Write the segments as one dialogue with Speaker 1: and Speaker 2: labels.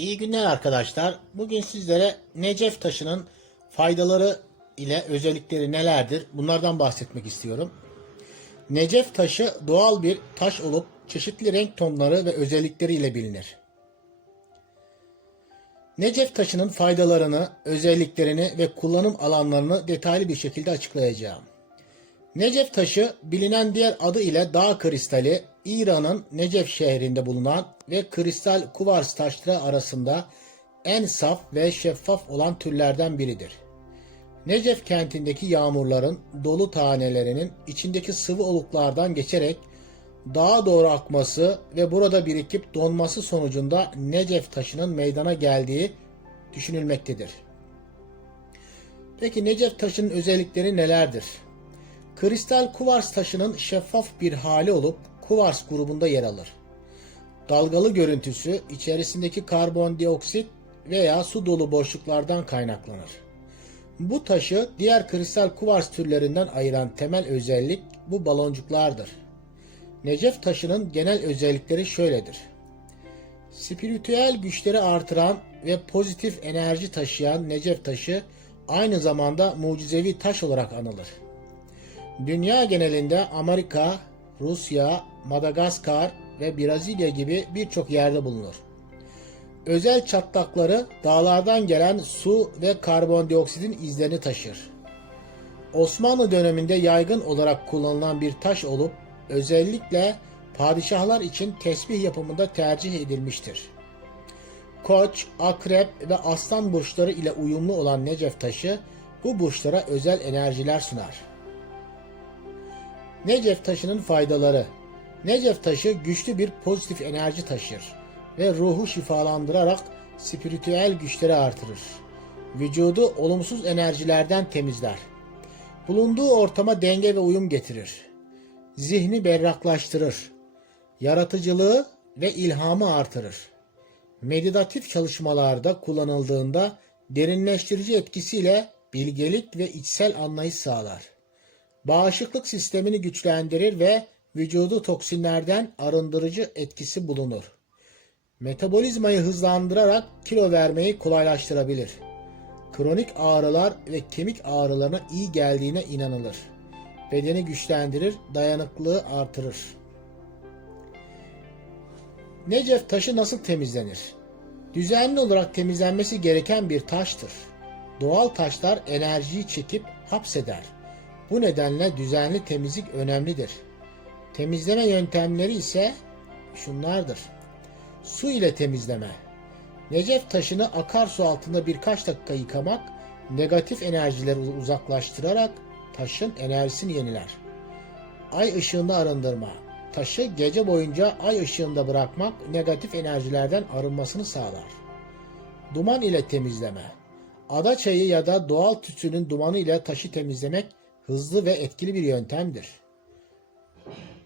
Speaker 1: İyi günler arkadaşlar. Bugün sizlere Necef taşının faydaları ile özellikleri nelerdir? Bunlardan bahsetmek istiyorum. Necef taşı doğal bir taş olup çeşitli renk tonları ve özellikleri ile bilinir. Necef taşının faydalarını, özelliklerini ve kullanım alanlarını detaylı bir şekilde açıklayacağım. Necef taşı bilinen diğer adı ile dağ kristali, İran'ın Necef şehrinde bulunan ve kristal kuvars taşları arasında en saf ve şeffaf olan türlerden biridir. Necef kentindeki yağmurların dolu tanelerinin içindeki sıvı oluklardan geçerek dağa doğru akması ve burada birikip donması sonucunda Necef taşının meydana geldiği düşünülmektedir. Peki Necef taşının özellikleri nelerdir? Kristal kuvars taşının şeffaf bir hali olup kuvars grubunda yer alır. Dalgalı görüntüsü içerisindeki karbondioksit veya su dolu boşluklardan kaynaklanır. Bu taşı diğer kristal kuvars türlerinden ayıran temel özellik bu baloncuklardır. Necef taşının genel özellikleri şöyledir. Spiritüel güçleri artıran ve pozitif enerji taşıyan Necef taşı aynı zamanda mucizevi taş olarak anılır. Dünya genelinde Amerika, Rusya, Madagaskar ve Brezilya gibi birçok yerde bulunur. Özel çatlakları dağlardan gelen su ve karbondioksitin izlerini taşır. Osmanlı döneminde yaygın olarak kullanılan bir taş olup özellikle padişahlar için tesbih yapımında tercih edilmiştir. Koç, akrep ve aslan burçları ile uyumlu olan Necef taşı bu burçlara özel enerjiler sunar. Necef taşının faydaları Necef taşı güçlü bir pozitif enerji taşır ve ruhu şifalandırarak spiritüel güçleri artırır. Vücudu olumsuz enerjilerden temizler. Bulunduğu ortama denge ve uyum getirir. Zihni berraklaştırır. Yaratıcılığı ve ilhamı artırır. Meditatif çalışmalarda kullanıldığında derinleştirici etkisiyle bilgelik ve içsel anlayış sağlar bağışıklık sistemini güçlendirir ve vücudu toksinlerden arındırıcı etkisi bulunur. Metabolizmayı hızlandırarak kilo vermeyi kolaylaştırabilir. Kronik ağrılar ve kemik ağrılarına iyi geldiğine inanılır. Bedeni güçlendirir, dayanıklılığı artırır. Necef taşı nasıl temizlenir? Düzenli olarak temizlenmesi gereken bir taştır. Doğal taşlar enerjiyi çekip hapseder. Bu nedenle düzenli temizlik önemlidir. Temizleme yöntemleri ise şunlardır. Su ile temizleme. Necef taşını akarsu altında birkaç dakika yıkamak negatif enerjileri uzaklaştırarak taşın enerjisini yeniler. Ay ışığında arındırma. Taşı gece boyunca ay ışığında bırakmak negatif enerjilerden arınmasını sağlar. Duman ile temizleme. Ada çayı ya da doğal tütünün dumanı ile taşı temizlemek hızlı ve etkili bir yöntemdir.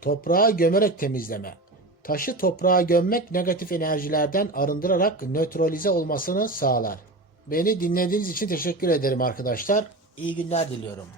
Speaker 1: Toprağa gömerek temizleme. Taşı toprağa gömmek negatif enerjilerden arındırarak nötralize olmasını sağlar. Beni dinlediğiniz için teşekkür ederim arkadaşlar. İyi günler diliyorum.